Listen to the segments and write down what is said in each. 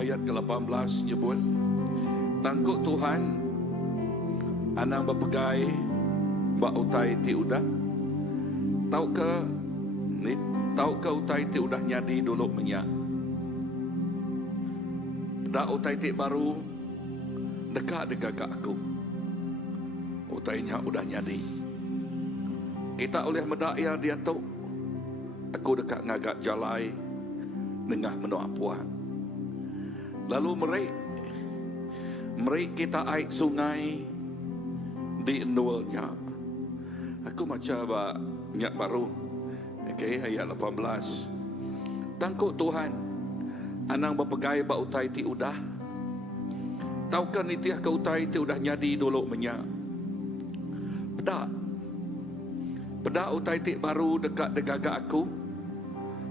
ayat ke-18 nyebut, tangkuk Tuhan anang berpegai bak utai ti udah. Tahu ke utai ti udah nyadi dulu menyak. Dak utai ti baru dekat gagak aku. Utainya udah nyadi. Kita oleh medaya dia tu, aku dekat ngagak jalai nengah menua puang. Lalu mereka kita air sungai di endulnya. Aku macam nyak baru. Okay, ayat 18. Tangkuk Tuhan anang berpegai bak utai ti udah. Tahukah nitiah ke utai ti udah nyadi dulu menyak. Pedak utai ti baru dekat degagak aku.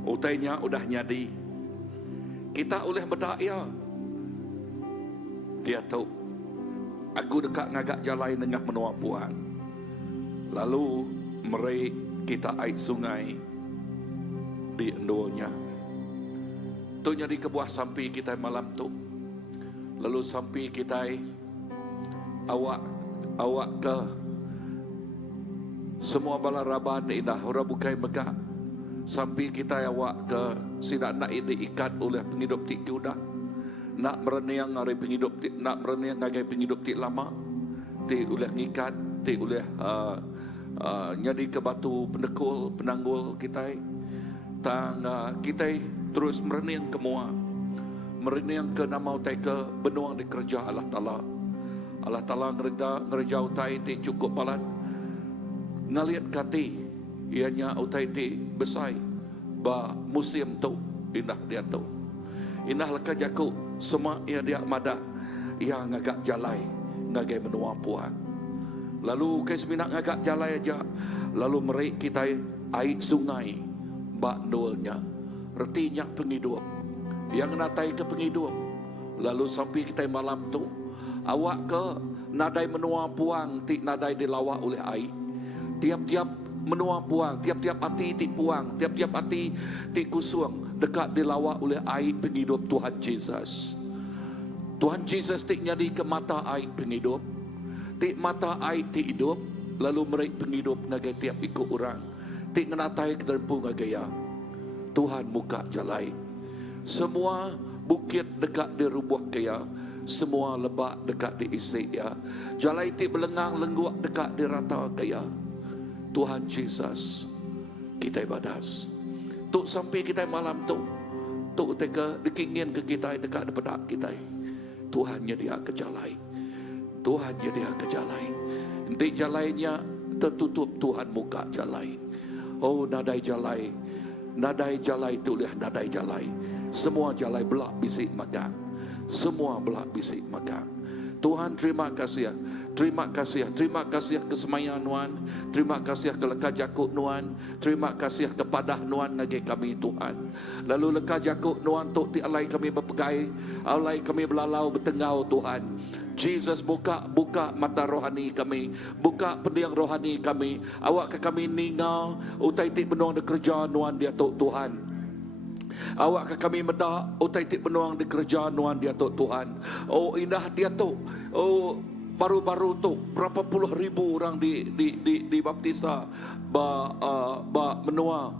Utainya udah nyadi. Kita oleh berdaya. Dia tahu aku dekat ngagak jalai nengah menua puang. Lalu mereka kita air sungai di endolnya. Tu nyadi kebuah sampai kita malam tu. Lalu sampai kita awak ke semua balaraban indah ora bukai megah. Sampai kita awak ke sidak nak diikat oleh penghidup ti udah. Nak mereneang hari penghidup ti, nak mereneang ngagai penghidup ti lama. Ti oleh ngikat, ti oleh nyadi ke batu pendekul penanggul kita. Kita terus mereneang ke mua. Mereneang ke nama utai ke benuang di kerja Allah Ta'ala. Allah Ta'ala ngerja utai ti cukup balat. Ngaliat kati ianya utai ti besai ba musim tu indah dia tu. Indah leka jaku semua ia dia mada ia ngagak jalai ngagai benua puang. Lalu kes minak ngagak jalai aja. Lalu mereka kita air sungai bak ndolnya. Retinya penghidup. Yang natai ke penghidup. Lalu sampai kita malam tu awak ke nadai menua puang ti nadai dilawak oleh air. Tiap-tiap menua puang, tiap-tiap hati ti puang, tiap-tiap hati ti kusung dekat dilawak oleh air penghidup Tuhan Yesus. Tuhan Yesus ti nyadi ke mata air penghidup. Ti mata air ti hidup. Lalu mereka penghidup ngagai tiap ikut orang. Ti ngenatai ke derpu ngagaya. Tuhan muka jalai. Semua bukit dekat di rubuh kaya. Semua lebak dekat di isi ya. Jalai ti belengang lengguak dekat di rata kaya. Tuhan Yesus kita ibadas. Tuk sampai kita malam tu. Tuk teka dikingin ke kita dekat daripada kita. Tuhan nyedia ke jalai. Tuhan nyedia ke jalai. Nanti jalainya tertutup Tuhan muka jalai. Oh nadai jalai. Nadai jalai tu lihat nadai jalai. Semua jalai belak bisik magang. Semua belak bisik magang. Tuhan terima kasih. Terima kasih. Terima kasih kesemaian Nuan. Terima kasih ke leka jakuk Nuan. Terima kasih kepada Nuan ngagi kami Tuhan. Lalu leka jakuk Nuan tok ti alai kami berpegai. Alai kami belalau bertengau Tuhan. Jesus buka mata rohani kami. Buka pendiang rohani kami. Awak ke kami ningal. Utai ti benuang de kerja Nuan dia tok Tuhan. Awak ke kami medak utai ti benuang di kerja Nuan dia tok Tuhan. Oh indah dia tok. Oh baru-baru tu berapa puluh ribu orang di baptisa ba menua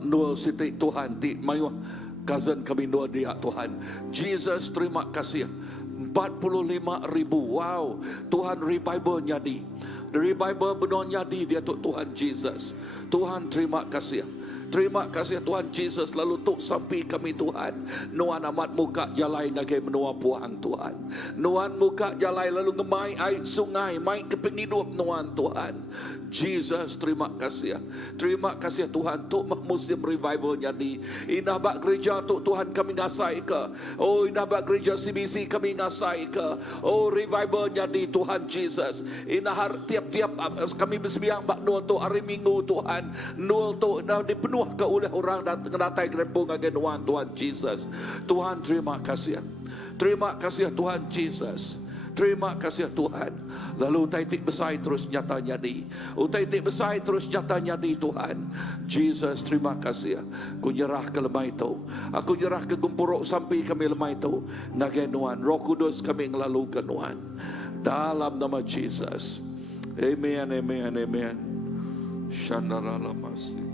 nul siti Tuhan ti mayuh cousin kami dua dia Tuhan. Jesus terima kasih. 45,000. Wow, Tuhan revival nyadi. Revival benar nyadi dia tu Tuhan Jesus. Tuhan terima kasih. Terima kasih Tuhan Jesus. Lalu tuk sampai kami Tuhan. Nuan amat muka jalai ngagai menua puang Tuhan. Nuan muka jalai lalu ngemai air sungai. Mai ke penghidup Nuan Tuhan. Jesus terima kasih. Terima kasih Tuhan. Tuk musim revival jadi. Indah bak gereja tuk Tuhan kami ngasai ke. Oh indah bak gereja CBC kami ngasai ke. Oh revival jadi Tuhan Jesus. Indah tiap-tiap kami bersembiang bak nul tuk hari Minggu Tuhan. Nul tuk dipenuh ke oleh orang datai kerempung agen Tuhan Jesus. Tuhan terima kasih. Terima kasih Tuhan Jesus. Terima kasih Tuhan. Lalu utai tik besai terus nyata nyadi. Utai tik besai terus nyata nyadi Tuhan. Jesus, terima kasih. Aku nyerah ke lemah itu. Aku nyerah ke gumpuruk sampai kami lemah itu. Nagai Nuhan. Roh Kudus kami ngelalukan Tuhan. Dalam nama Jesus. Amen, amen, amen. Shandara lamasi.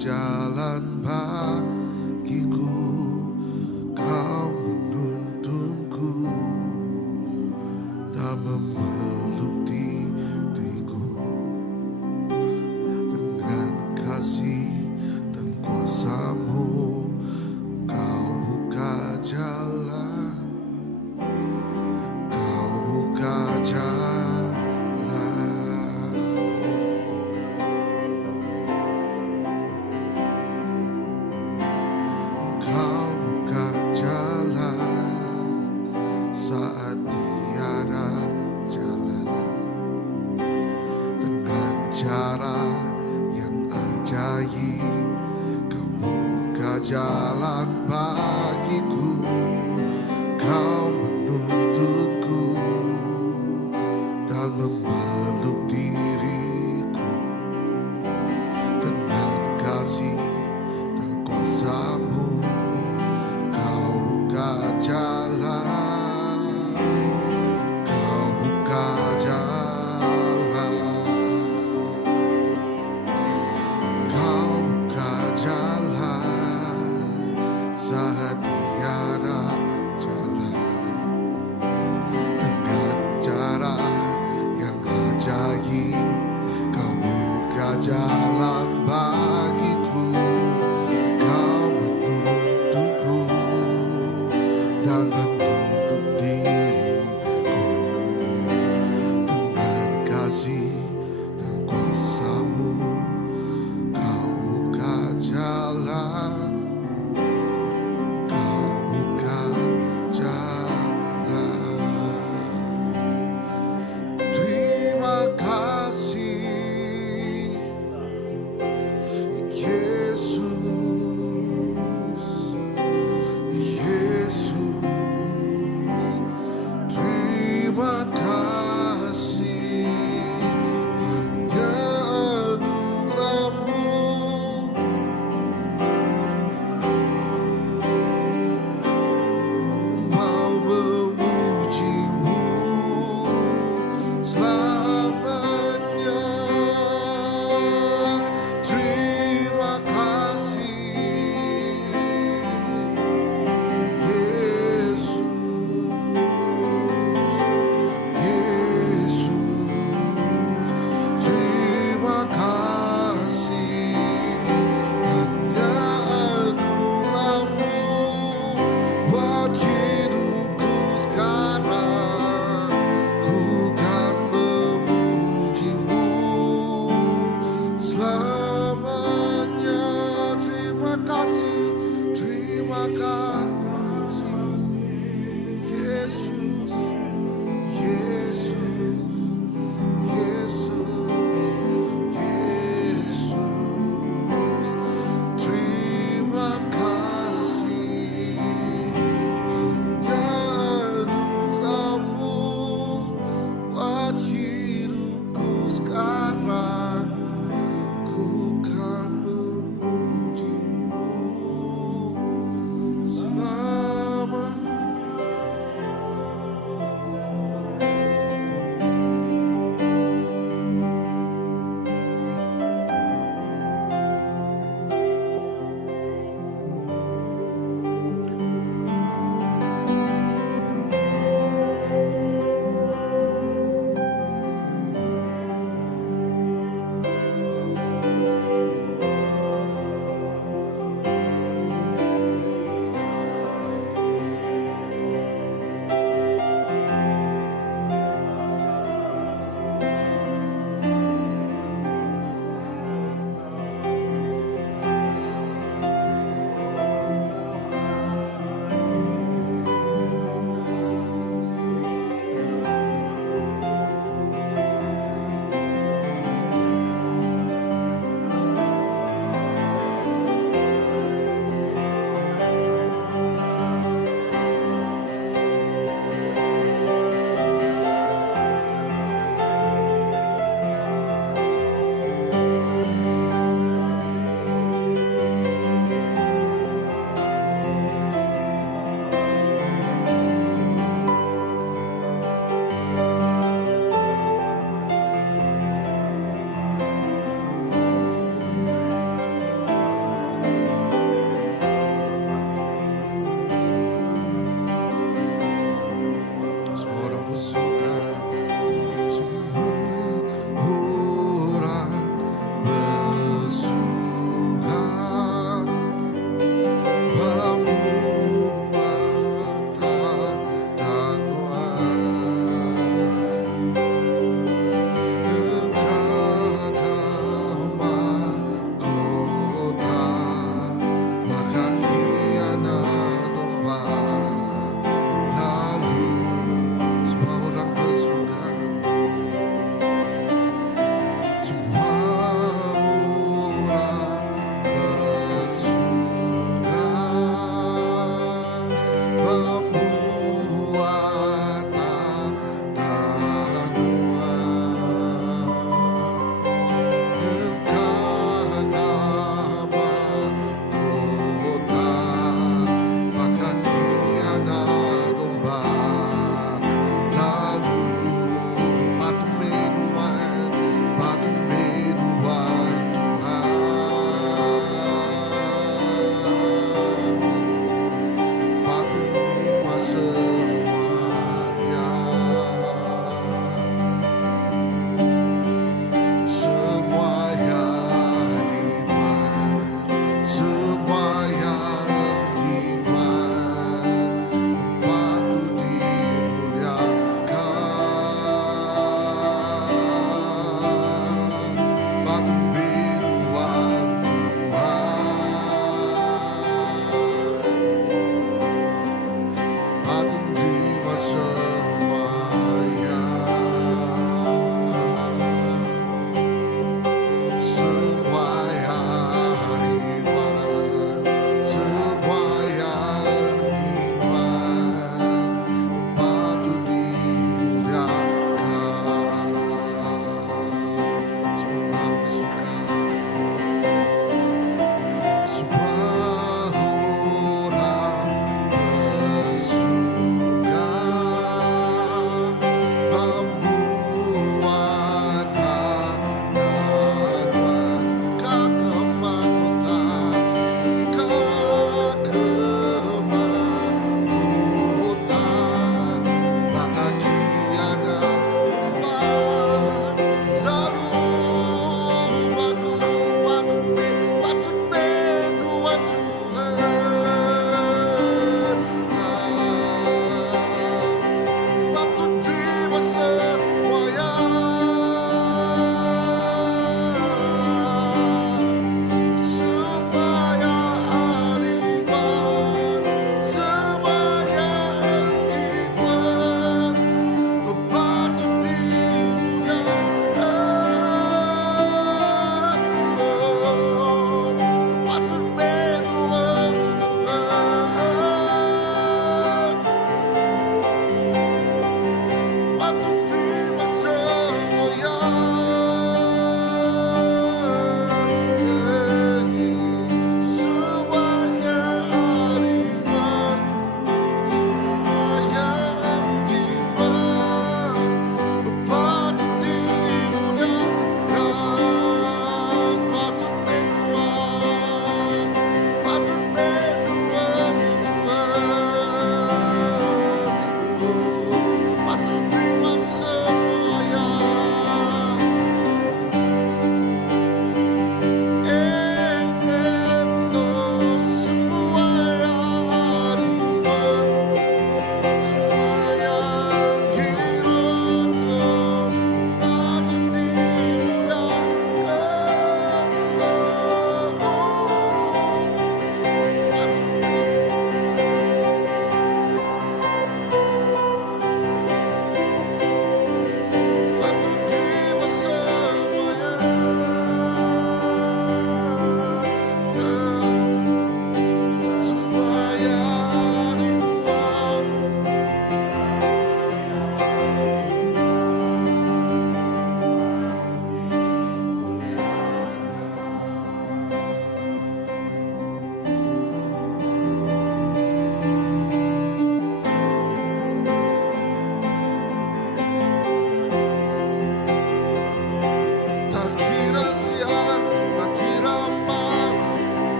Jalan bagiku, kau menuntunku dan memeluk diriku dengan kasih dan kuasa-Mu. Kau buka jalan, kau buka jalan. Saat tiada jalan, dengan cara yang ajaib, kau buka jalan bagiku, kau menuntunku dan memeluk diriku dengan kasih dan kuasa-Mu. Kau buka jalan, saat tiada jalan, dengan cara yang ajaib, kau buka jalan bagiku, kau menuntunku dan menuntun diriku dengan kasih dan kuasa-Mu. Kau buka jalan,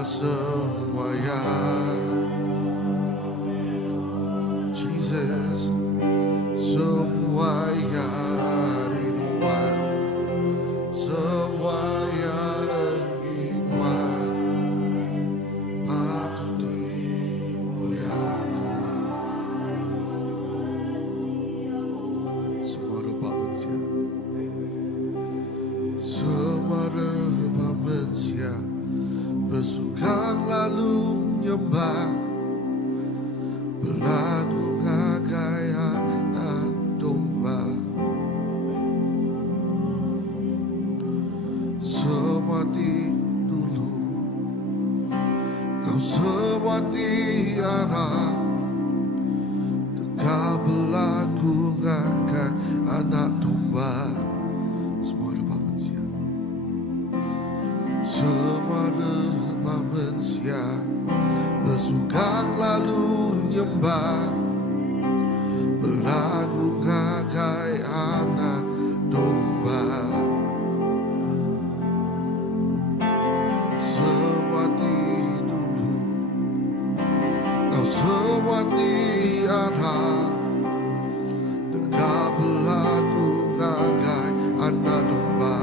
semuanya. Jesus, semuanya rinduan, semuanya enggiman, patut dimuliakan. Semua rupa manusia, semua rupa manusia bersukan lalu menyembah, berlagu ngagai anak domba. Semua di dulu, kau semua tiara, tegak berlagu ngagai anak domba. Semua rupa manusia, semua rupa manusia bersukan lalu nyembah, berlagu ngagai anak domba. Semua di dulu, kau semua tiara, tegak berlagu ngagai anak domba.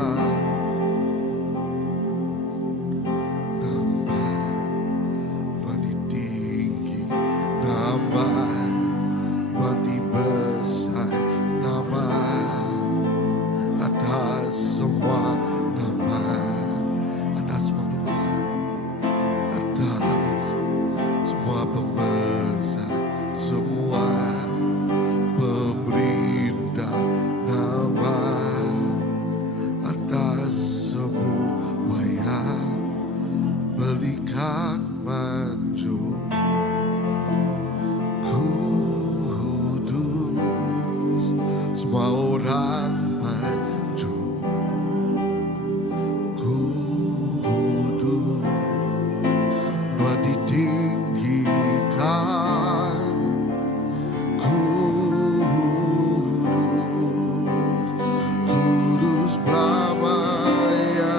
Semua orang maju, kudus, Tuhan ditinggikan, kudus belamanya.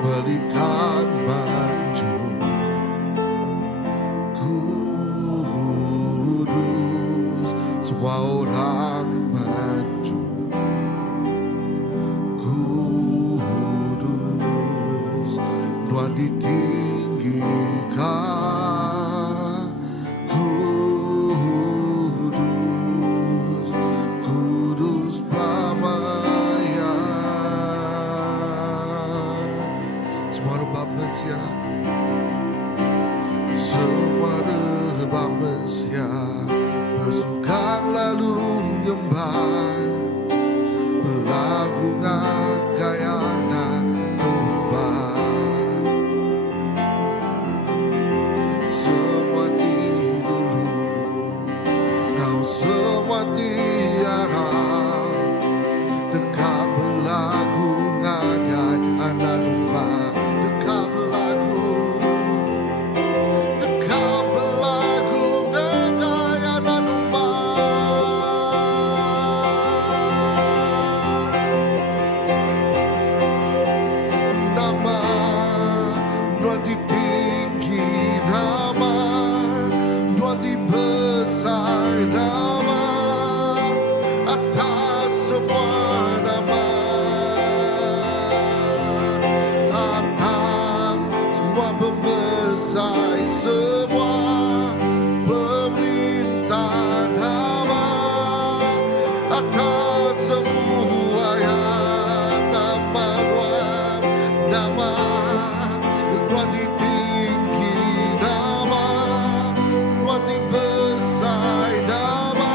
Malaikat maju, semua orang maju, kudus, Tuhan ditinggikan, kudus belamanya. Semua rupa manusia, semua rupa manusia bersukan lalu menyembah, berlagu ngagai anak domba. Semua di dulu, kau semua tiara, dekat berlagu ngagai anak domba. Dekat berlagu ngagai anak domba. Nama Tuhan ditinggi, nama Tuhan dibesar, nama atas semua nama, atas semua pembesar, semua pemerintah, nama atas semua yang nama Tuhan, nama Tuhan ditinggi, nama Tuhan dibesar, nama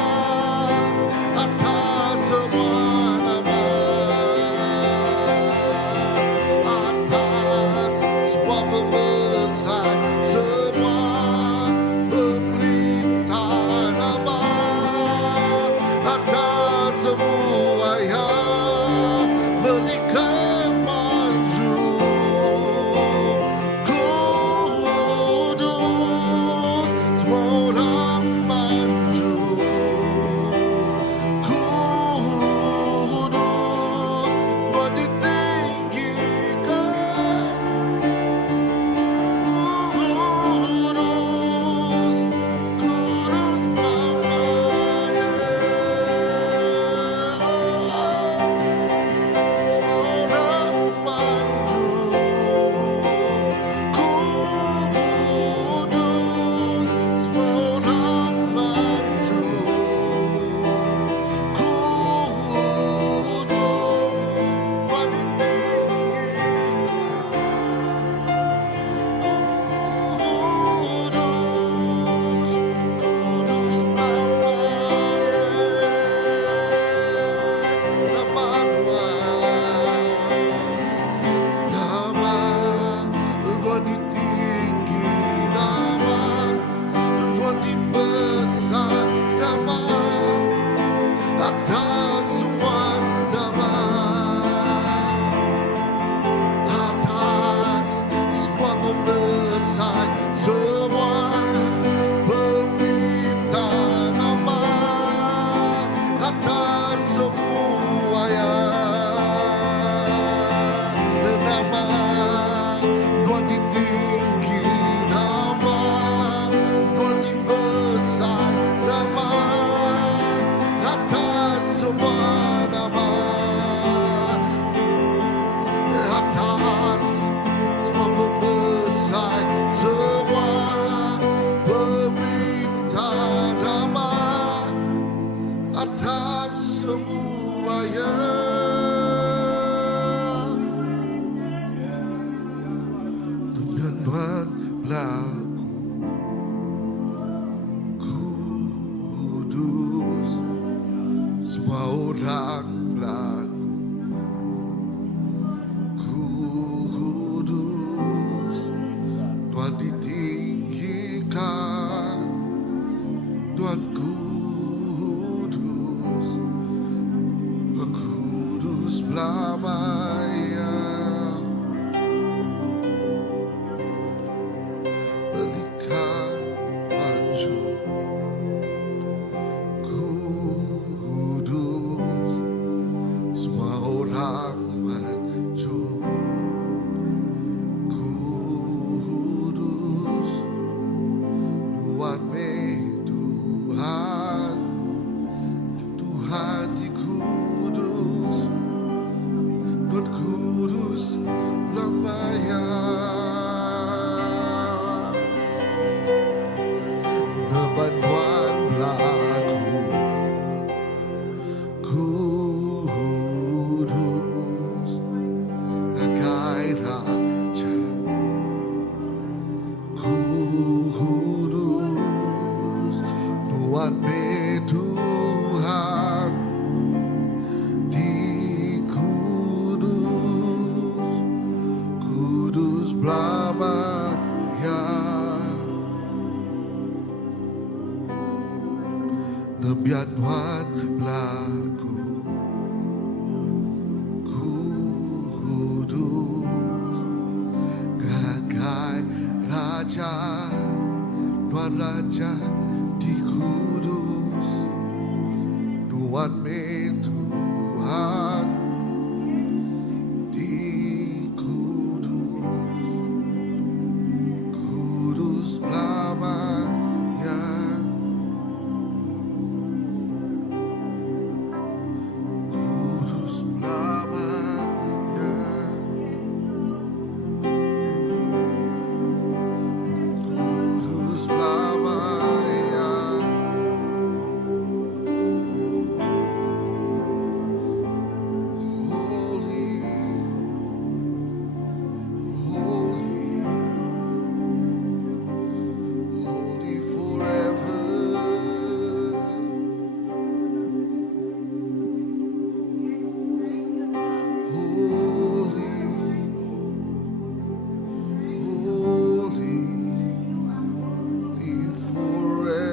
semua orang lagu kudus, Tuhan ditinggikan, Tuhan kudus, Tuhan kudus belamanya. Belikan maju kudus, semua orang maju kudus, Tuhan Tuhan, Tuhan di kudus, Tuhan kudus lamanya. Nabanuan lagu kudus, Agay Raja kudus, Tuhan Tuhan di kudus, kudus belamanya. Nabianwan lagu kudus, Gagay Raja, Tuhan Raja di kudus, Tuhan Tuhan di kudus, kudus lamanya. Kudus lamanya. Kudus lamanya. Holy, holy, holy forever. Holy, holy, live forever.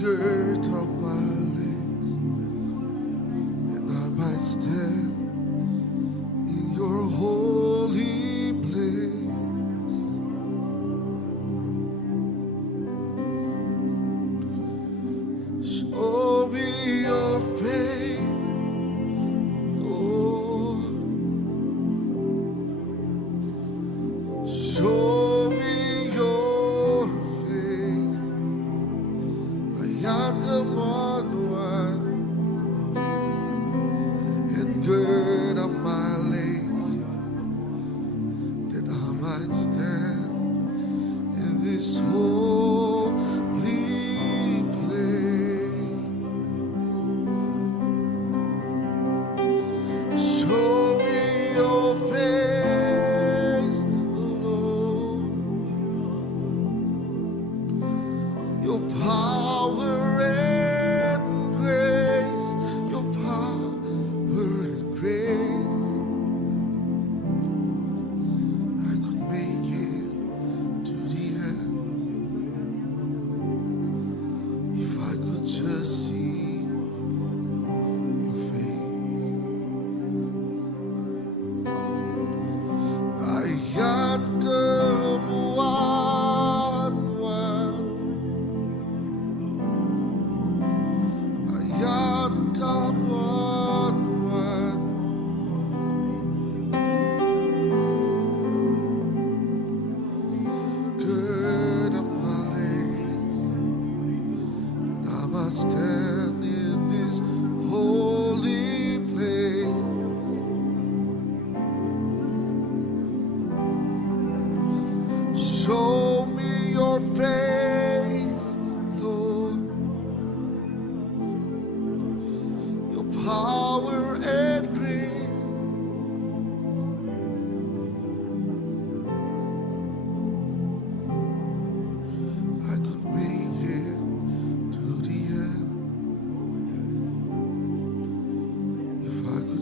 Dirt of my legs, and I might stand in your holy place. Show me your face, Lord. Show me your face. Ayat kemanuan and good.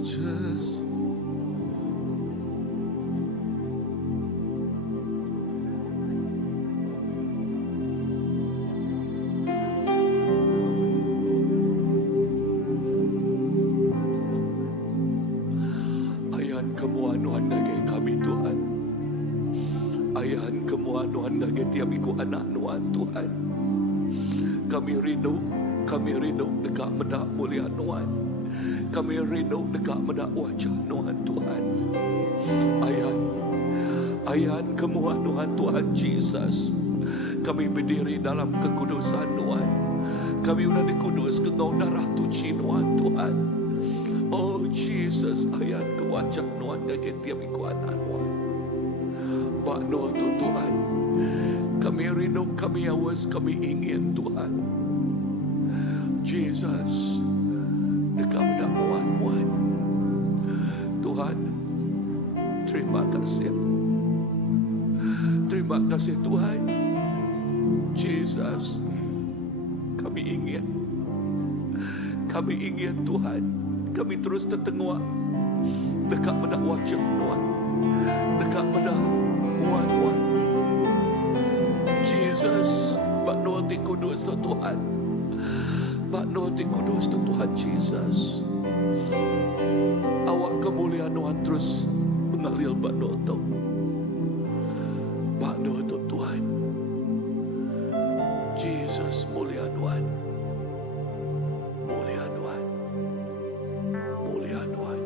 righteous. Ayan kemuanuan ngagay kami Tuhan. Ayan kemuanuan ngagay tiap iku anak Nuan Tuhan. Kami rindu dekat medak mulia Nuan. Kami rindu dekat medak wajah Nuan Tuhan. Ayan kemuanuan Tuhan Jesus. Kami berdiri dalam kekudusan Nuan. Kami sudah dikudus ke ngau darah tuci Nuan Tuhan. Oh Jesus, ayan ke wajah Nuan ngagay tiap iku anak Nuan. Bak Nuan tu Tuhan. Kami rindu, kami awas, kami ingin Tuhan. Jesus, dekat benak muan-muan. Tuhan, terima kasih. Terima kasih Tuhan. Jesus, kami ingin. Kami ingin Tuhan. Kami terus tertengok dekat benak wajah Tuhan. Dekat benak muan-muan. Jesus, bak nuati kudus tu Tuhan. Bak nuati kudus tu Tuhan Jesus. Awak kemuliaan Tuhan terus mengalir bak nuati. Bak nuati Tuhan. Jesus, mulia Tuhan. Mulia Tuhan. Mulia Tuhan.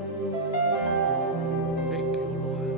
Thank you Lord.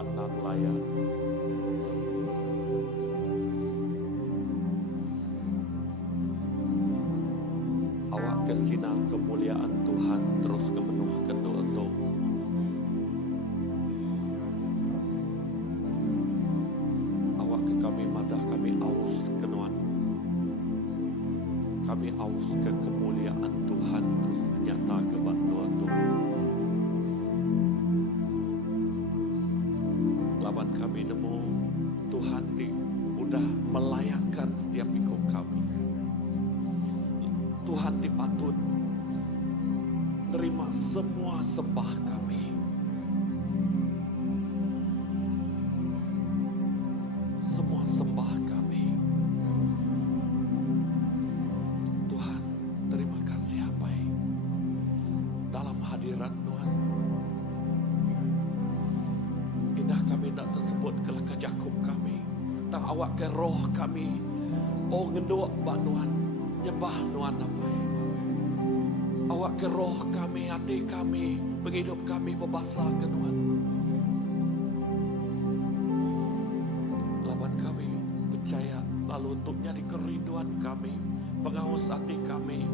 Nuan nan layan. Awak kesina kemuliaan Tuhan terus kemenuhkan doa tu. Awak ke kami madah kami aus ke Nuan. Kami aus ke kemuliaan Tuhan terus nyata ke doa tu. Lawan kami nemu Tuhan ti udah melayakkan setiap ikut kami. Tuhan ti patut terima semua sembah kami. Semua sembah kami. Tuhan, terima kasih Apai dalam hadirat Tuhan. Indah kami nak tersebut kelak Jakub kami. Tang awak ke roh kami. Oh ngenduk bak Tuhan. Nyembah Tuhan Apai. Awak ke roh kami, hati kami, penghidup kami berbasa ke Tuhan. Lawan kami percaya lalu untuk nyari kerinduan kami, pengawas hati kami,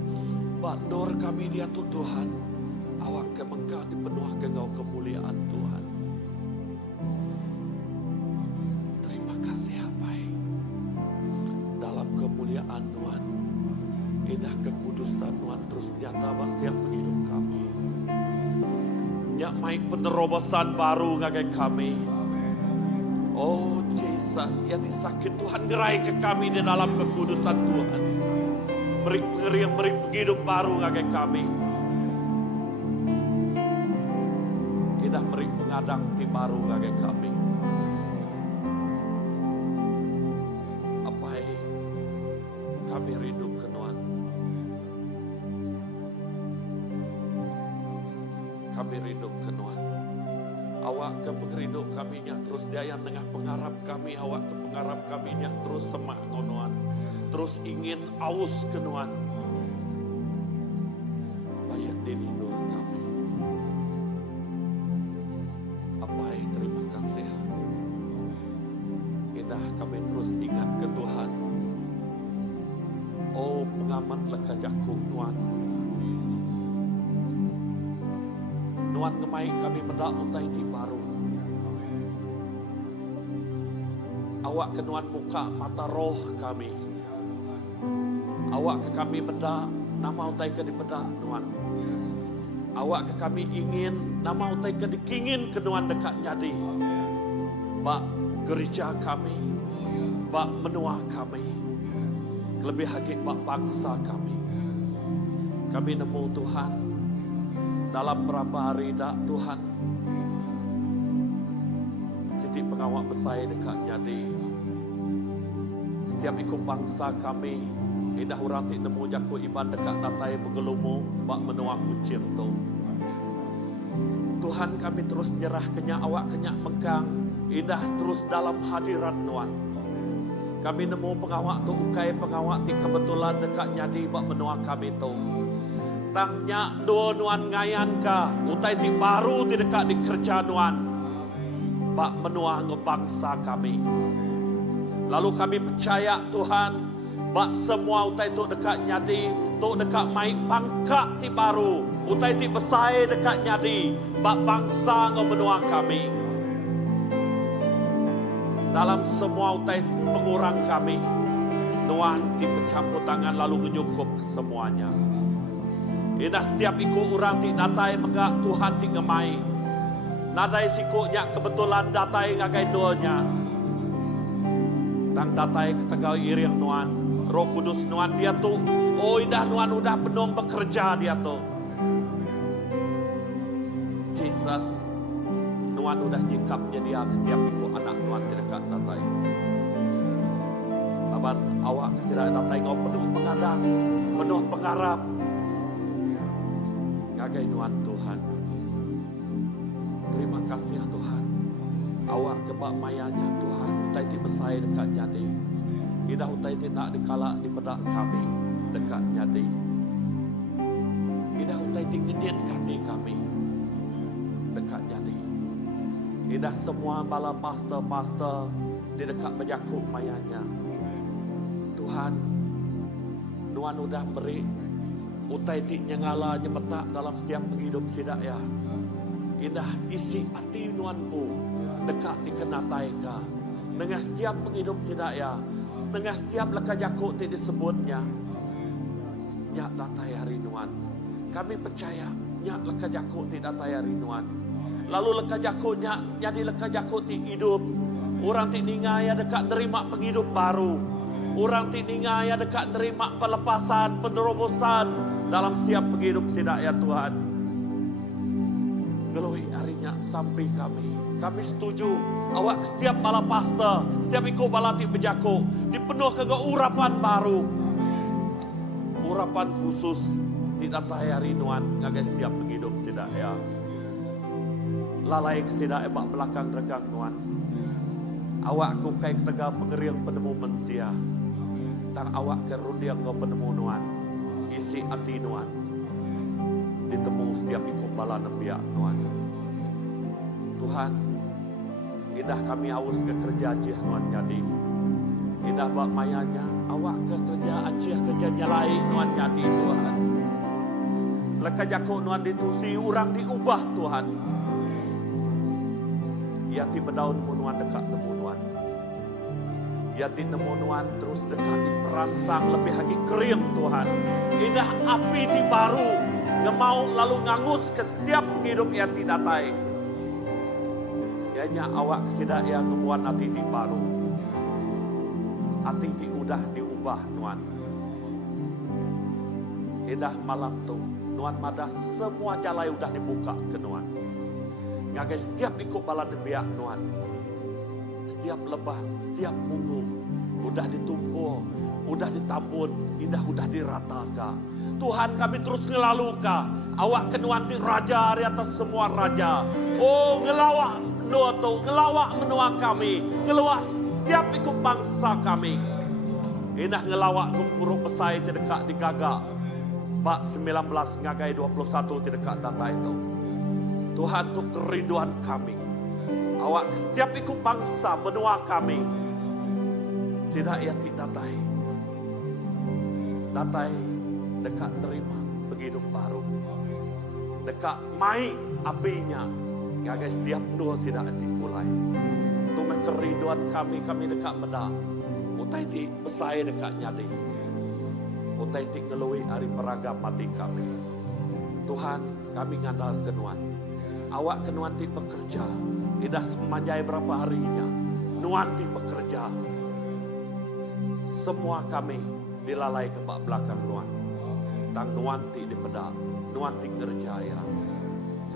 bak nur kami dia tu Tuhan. Awak ke mengkau dipenuh ke ngau kemuliaan Tuhan. Terima kasih Apai. Dalam kemuliaan Tuhan. Indah kekudusan Tuhan terus nyata setiap hidup kami. Nyak mai penerobosan baru ngagai kami. Oh Jesus, ya disakit Tuhan gerai ke kami di dalam kekudusan Tuhan. Meri hidup baru ngagai kami. Indah meri pengadang ti baru ngagai kami. Apai kami rindu ke Tuhan. Kami rindu ke Tuhan. Awak ke pengerindu kami nya terus diayam dengan pengharap kami. Awak ke pengharap kami nya terus semak Tuhan. Terus ingin aus ke Tuhan. Banyak dinindur kami. Apai terima kasih. Indah kami terus ingat ke Tuhan. Oh pengamat leka Jakub Tuhan. Nuan ngemai kami mendak utai ti baru. Awak ke nuan muka mata roh kami. Awak ke kami mendak nama utai ke di bedak nuan. Awak ke kami ingin nama utai ke dikingin ke nuan dekat jadi. Bak gereja kami, bak menua kami. Lebih lagi bak bangsa kami. Kami nemu Tuhan. Dalam berapa hari dah Tuhan Siti pengawak besar dekat jadi setiap ikut bangsa kami indah urati nemu jaku iban dekat datai bergelumu bak menua kucing tu Tuhan kami terus nyerah kenyak awak kenyak megang indah terus dalam hadirat Tuhan kami nemu pengawak tu ukai pengawak ti kebetulan dekat jadi bak menua kami tu tangnya nuan ngayan ka utai ti baru ti dekat di kerja nuan bak menua ngebangsa kami lalu kami percaya Tuhan bak semua utai tu dekat nyadi tu dekat mai pangkak ti baru utai ti besai dekat nyadi bak bangsa menua kami dalam semua utai pengurang kami nuan ti bercampur tangan lalu menyukup semuanya. Indah setiap ikut orang ti datai megak Tuhan ti ngemai. Nadai sikuknya kebetulan datai ngagai doanya. Tang datai ketegau iring nuan. Roh Kudus nuan dia tu. Oh indah nuan udah penuh bekerja dia tu. Jesus. Nuan udah nyikapnya dia setiap ikut anak nuan di dekat datai. Laban awak kesira datai ngau penuh pengadang. Penuh pengharap. Ngagai nuan Tuhan. Terima kasih Tuhan. Awak kebak mayanya Tuhan. Utai ti besai dekat nyadi. Idah utai ti nak dikalak di bedak kami. Dekat nyadi. Idah utai ti ngejet kadi kami. Dekat nyadi. Indah semua bala pastor-pastor di dekat berjakuk mayanya. Tuhan, Nuan udah beri utai tik nyangala nyemetak dalam setiap penghidup sidak ya. Indah isi hati Nuan pu dekat dikenatai ka. Dengan setiap penghidup sidak ya, dengan setiap leka jakuk tik disebutnya. Nyak datai hari Nuan. Kami percaya nyak leka jakuk tik datai hari Nuan. Lalu leka jakuk nyak jadi leka jakuk tik hidup. Orang tik ningaya dekat nerima penghidup baru. Orang tik ningaya dekat nerima pelepasan, penerobosan dalam setiap penghidup sidak ya Tuhan. Ngeloi harinya sampai kami. Kami setuju awak setiap bala pastor, setiap ikut bala tik berjakuk dipenuh ke urapan baru. Urapan khusus tidak hari Nuan ngagai setiap penghidup sidak ya. Lalai sidak ebak belakang regang Nuan. Awak ku kai ketega pengeriang penemu mensia. Tang awak ke rundiang ngau penemu Nuan. Isi hati Nuan. Ditemu setiap ikut bala nebiak Nuan. Tuhan, indah kami awus ke kerja Acih Nuan jadi. Indah bak mayanya, awak ke kerja Acih kerja nyalai Nuan jadi Tuhan. Leka jakuk Nuan ditusi, orang diubah Tuhan. Yati berdaun Nuan dekat nemu Nuan. Yati nemu Nuan terus dekat diperansang lebih lagi kering Tuhan. Indah api di baru, ngemau lalu ngangus ke setiap hidup Yati datai. Ianya awak kesidak yang ngemuan hati di baru. Hati di udah diubah Nuan. Indah malam tu Nuan madah semua jalan udah dibuka ke Nuan. Ngagai setiap ikut bala nebiak Nuan. Setiap lebah, setiap munggu udah ditumpul, udah ditambun, indah udah diratakan. Tuhan kami terus ngelalu ka. Awak ke Nuan ti raja di atas semua raja. Oh ngelawak Nuan tu, ngelawak menua kami, ngelawak setiap ikut bangsa kami. Indah ngelawak gempuruk pesai terdekat di gagak. Bak 19 ngagai 21 terdekat data itu. Tuhan untuk kerinduan kami. Awak setiap ikut bangsa menua kami. Sidak yati datai. Datai dekat nerima penghidup baru. Dekat mai apinya. Ngagai setiap dua sidak yati mulai. Untuk kerinduan kami dekat medak. Utai ti besai dekat nyadi. Utai ti ngelui hari peragam mati kami. Tuhan kami ngandal kenuan. Awak kenuan ti bekerja. Indah semanjai berapa harinya. Nuan ti bekerja. Semua kami dilalai ke bak belakang Nuan. Tang Nuan ti di pedak. Nuan ti ngerjaya.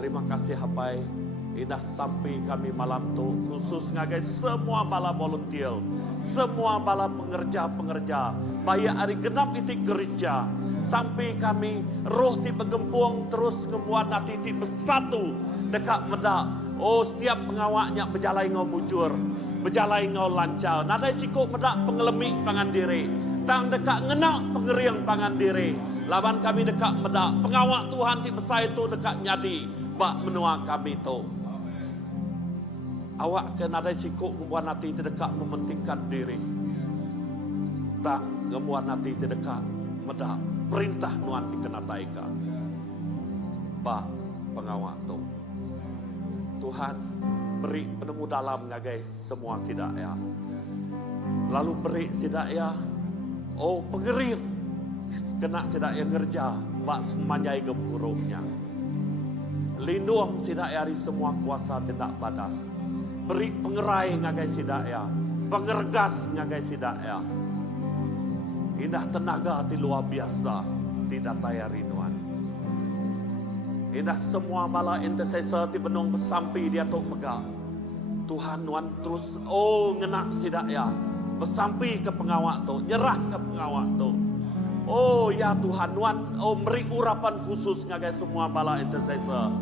Terima kasih hapai. Indah sampai kami malam tu khusus ngagai semua bala volunteer. Semua bala pengerja-pengerja. Bayar hari genap itik gereja. Sampai kami roh ti begempung terus ngemuat hati ti bersatu dekat medak. Oh setiap pengawaknya berjalai ngau mujur, berjalai ngau lancar. Nadai sikuk medak pengelemik pangan diri. Tang dekat ngenak pengeriang pangan diri. Laban kami dekat medak. Pengawak Tuhan ti besar itu dekat nyadi. Bak menua kami tu. Awak ke nadai sikuk ngemuat hati terdekat mementingkan diri. Tang ngemuat hati terdekat medak. Perintah Nuan dikenataika. Bak pengawak tu. Tuhan beri penemu dalam ngagai semua sidak ya. Lalu beri sidak ya. Oh pengerim. Kena sidak ya ngerja. Bak semanjai gempuruknya. Lindung sidak ya dari semua kuasa tindak badas. Beri pengerai ngagai sidak ya. Pengergas ngagai sidak ya. Indah tenaga ti luar biasa. Tidak tayari Nuan. Indah semua bala intercessor ti benung bersampi dia tok megah. Tuhan Nuan terus ngenak sidak ya. Bersampi ke pengawak tu, nyerah ke pengawak tu. Oh ya Tuhan Nuan beri urapan khusus ngagai semua bala intercessor.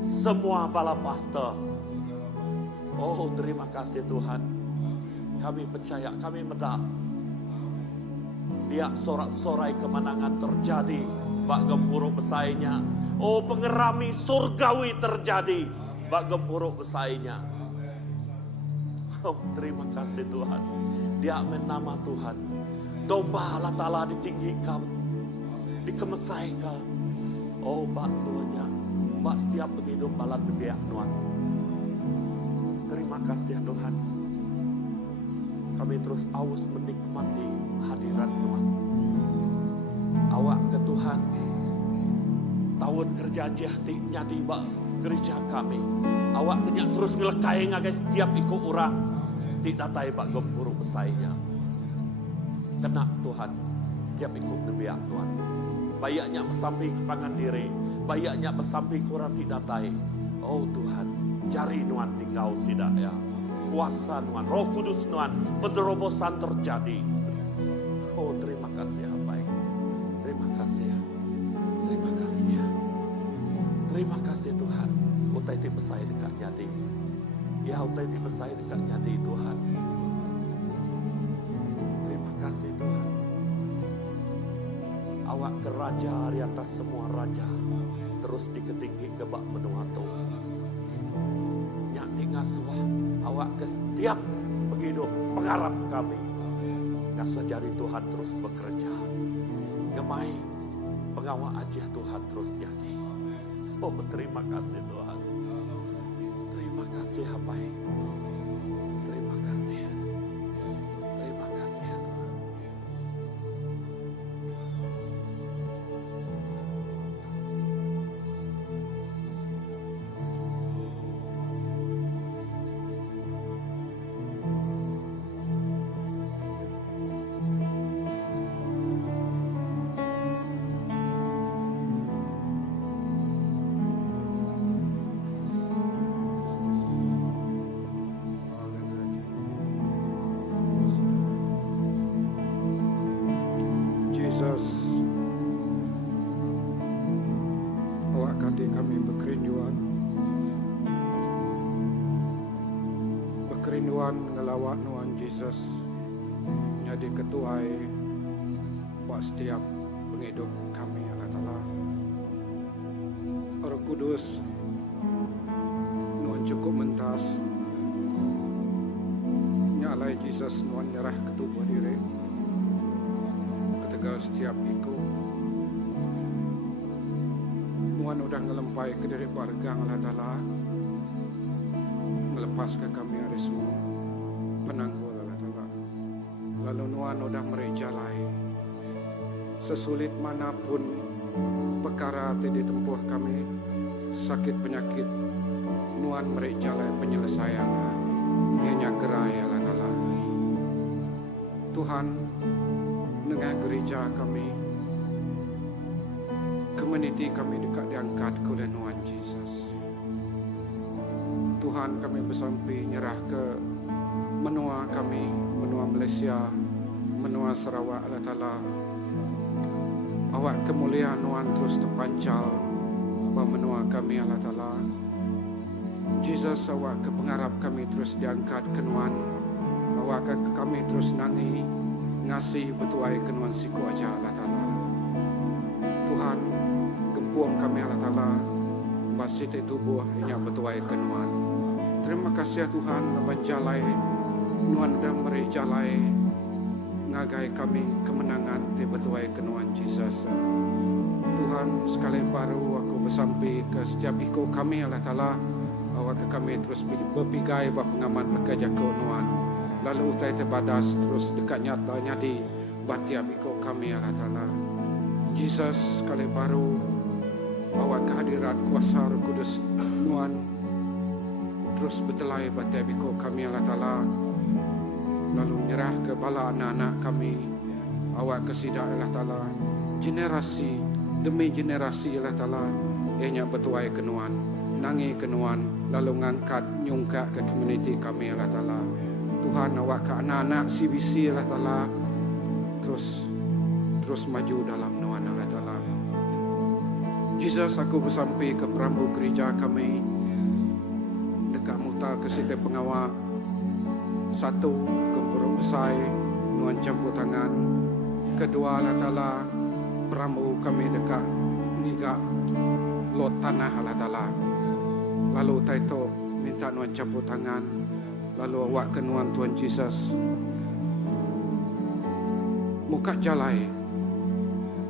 Semua bala pastor. Oh terima kasih Tuhan. Kami percaya, kami medak. Dia sorak-sorai kemenangan terjadi. Bak gempuruk besainya. Oh pengerami surgawi terjadi. Bak gempuruk besainya. Oh, terima kasih Tuhan. Dia nama Tuhan. Domba Allah Ta'ala ditinggikan, dikemesaikan. Oh, bak nuanya, bak setiap penghidup balan biak nuan. Terima kasih Tuhan. Kami terus aus menikmati hadirat Tuhan. Awak ke Tuhan. Tahun kerja jahti nyadi bak gereja kami. Awak kenyak terus ngelekai ngagai setiap ikut orang. Tidak datai bak gempuru besainya. Kena Tuhan. Setiap ikut nebiak Tuhan. Bayaknya bersampai ke pangan diri. Bayaknya bersampai ke orang tidak datai. Oh Tuhan. Jari Tuhan tinggal sidak ya. Kuasa Tuhan. Roh Kudus Tuhan. Penerobosan terjadi. Oh terima kasih Abai. Terima kasih. Terima kasih. Terima kasih Tuhan. Utai ti besai dekat nyadi. Ya utai ti besai dekat nyadi Tuhan. Terima kasih Tuhan. Awak ke raja di atas semua raja. Terus diketinggi ke bak menua tu. Nyak ngasuh awak ke setiap penghidup pengharap kami. Ngasuh jari Tuhan terus bekerja. Gemai pengawal aja Tuhan terus jadi. Oh terima kasih Tuhan. Terima kasih Abai. Terima kasih. Terima kasih Tuhan. Jesus, awak kati kami berkerinduan ngelawak nuan Jesus jadi ketuai buat setiap penghidup kami Allah Ta'ala. Roh Kudus nuan cukup mentas nyalai Jesus nuan nyerah ketubuh diri ketika setiap ikut nuan udah ngelempai ke diri warga Allah Ta'ala ngelepas ke kami hari semua penanggul Allah Ta'ala. Lalu nuan udah merejalai sesulit manapun perkara yang ditempuh kami, sakit penyakit nuan merejalai penyelesaian ianya gerai Allah Ta'ala. Tuhan dengan gereja kami, community kami dekat diangkat oleh Nuan Jesus. Tuhan kami bersampai nyerah ke menua kami, menua Malaysia, menua Sarawak Allah Ta'ala. Awak kemuliaan Nuan terus terpancal bahawa menua kami Allah Ta'ala. Jesus awak ke pengharap kami terus diangkat ke Nuan. Awak ke kami terus nangi ngasih betuai kenuan siku aja Allah Ta'ala. Tuhan gempuang kami Allah Ta'ala basite tubuh inya betuai kenuan. Terima kasih ya Tuhan lebanjalai nuan dan merejalai ngagai kami kemenangan di betuai kenuan Jesus. Tuhan sekali baru aku bersampai ke setiap ikut kami Allah Ta'ala. Awak ke kami terus berpigai bah pengaman bekerja ke nuan. Lalu utai terbadas terus dekat nyatanya di batiap ikut kami Allah Ta'ala. Jesus kali baru awak kehadirat kuasa Roh Kudus nuan terus bertelai batiap ikut kami Allah Ta'ala. Lalu nyerah ke bala anak-anak kami. Awak kesidak Allah Ta'ala. Generasi demi generasi Allah Ta'ala ianya bertuai kenuan, nangi kenuan, lalu ngangkat nyungkak ke komuniti kami Allah Ta'ala. Tuhan awak ke anak-anak CBC Allah Ta'ala terus maju dalam nuan Allah Ta'ala. Jesus aku bersampai ke perambu gereja kami dekat muta ke setiap pengawal satu gempuruk besar nuan campur tangan. Kedua Allah Ta'ala perambu kami dekat ngigak lot tanah Allah Ta'ala. Lalu taito minta nuan campur tangan lalu awak kenuan Tuhan Yesus muka jalai,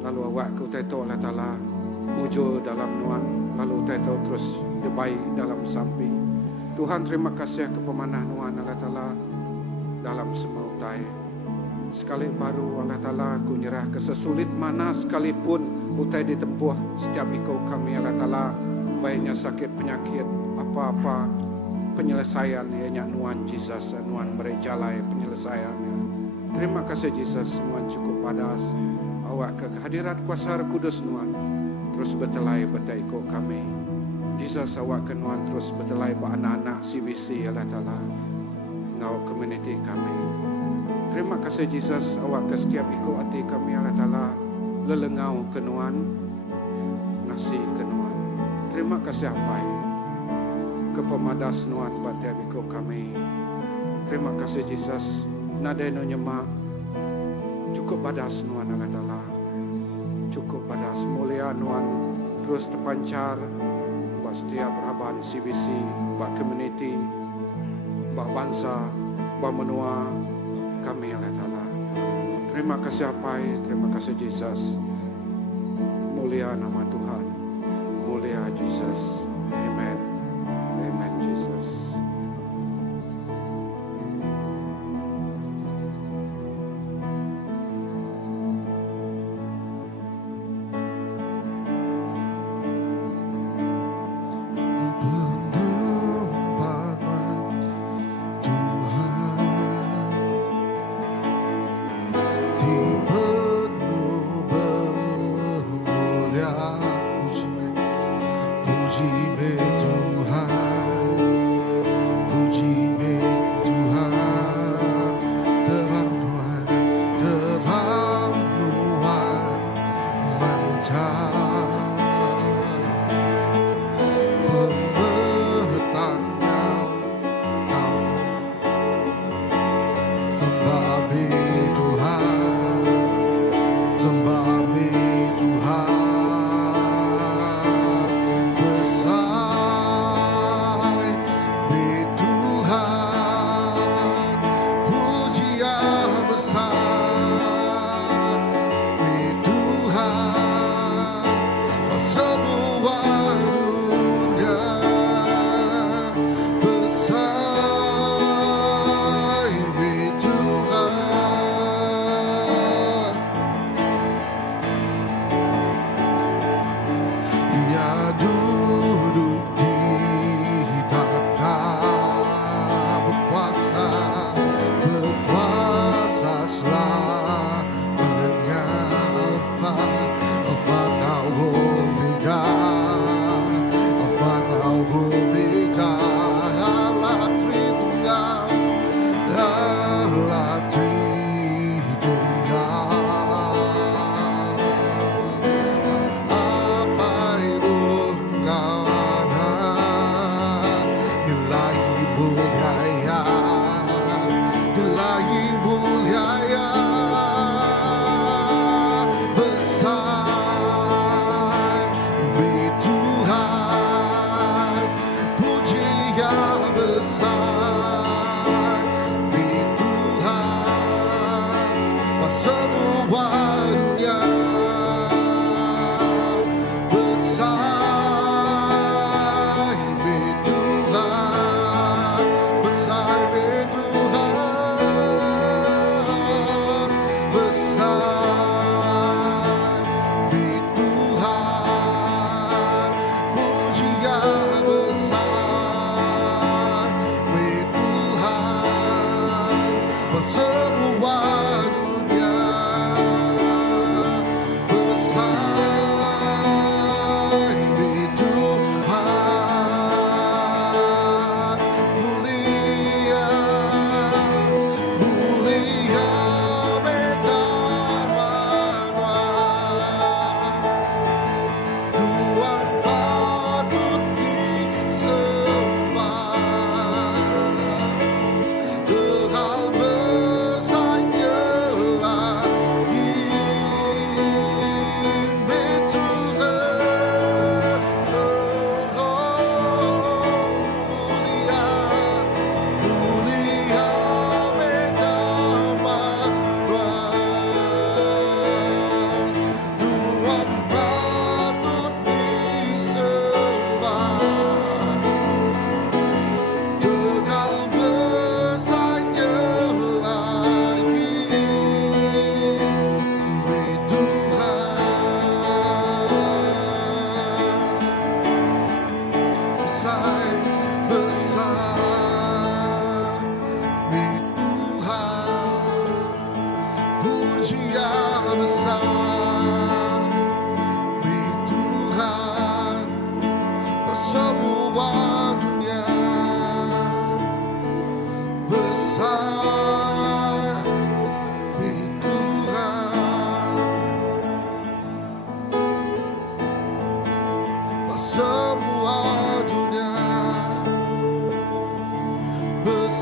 lalu awak ke teto Allah Ta'ala muncul dalam nuan, lalu teto terus debai dalam sampi. Tuhan terima kasih ke pemanah nuan Allah Ta'ala dalam semua utai. Sekali baru Allah Ta'ala aku nyerah ke sesulit mana sekalipun utai ditempuh setiap ikut kami Allah Ta'ala, baiknya sakit penyakit apa-apa penyelesaian ianya nuan Yesus, nuan berejalai penyelesaiannya. Terima kasih Yesus, nuan cukup padas awak ke kehadirat kuasa Roh Kudus nuan terus betelai betai ikut kami. Yesus awak ke nuan terus betelai ba anak-anak CBC Allah Ta'ala ngau community kami. Terima kasih Yesus awak ke setiap ikut hati kami Allah Ta'ala lelengau kenuan ngasih kenuan. Terima kasih apai ke pemadas nuan batiap ikut kami. Terima kasih Yesus nadeno nyemak cukup badas nuan Allah Ta'ala, cukup badas mulia nuan terus terpancar buat setiap raban CBC, buat community, buat bangsa, buat menua kami Allah Ta'ala. Terima kasih apai, terima kasih Yesus. Mulia nama Tuhan, mulia Yesus. Amen. Amen Jesus.